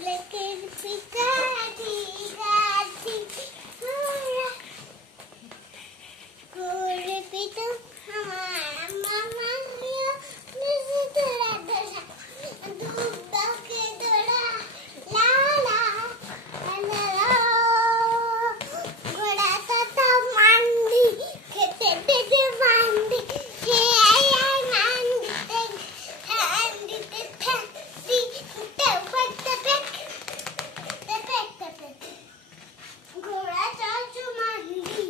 लेकिन गाड़ी गाड़ी घोड़े पे तो हमारा मामा लिया मुझे थोड़ा थोड़ा दूध के थोड़ा ला ला ला ला घोड़ा तो मांडी खेते ते मांडी के आया मांडी ते हांडी ते थी ते पट घोड़ा चाचू मांडी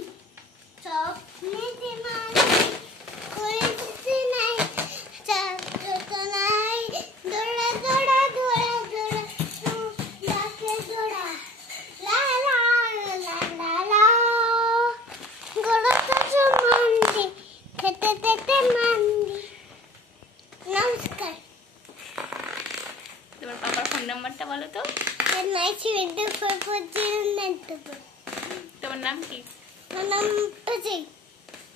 सपने ते मांडी कोई से नहीं चाचू तो नहीं दौड़ा दौड़ा दौड़ा दौड़ा जाके दौड़ा ला ला ला ला ला घोड़ा चाचू मांडी खेते ते मांडी नमस्कार তোমার পাপার ফোন নাম্বারটা বলো তো। 9744092 তোমার নাম কি? আমার নাম টুচি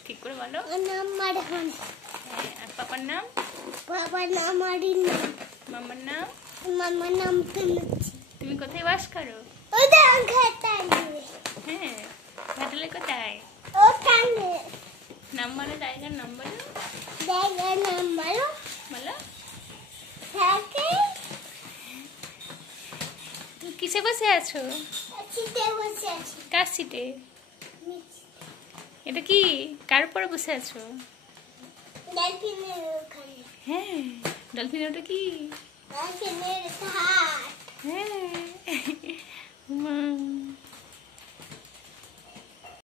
ঠিক করে বলো। আমার নাম মারহান হ্যাঁ, আর পাপার নাম? বাবার নাম আরিনা মামার নাম? মামার নাম তুলছি তুমি কোথায় বাস করো? ওটা ঘাটালে হ্যাঁ, ঘাটালে কোথায়? ওখানে নাম বলো, জায়গার নাম বলো। জায়গার নাম বলো বলো। থাকে কিসে বসে আছো? সিটে বসে আছি কার সিটে? এটা কি? কার উপরে বসে আছো? ডলফিনের ওখানে হ্যাঁ, ডলফিন ওটা কি? ডলফিনের ঘাট হ্যাঁ।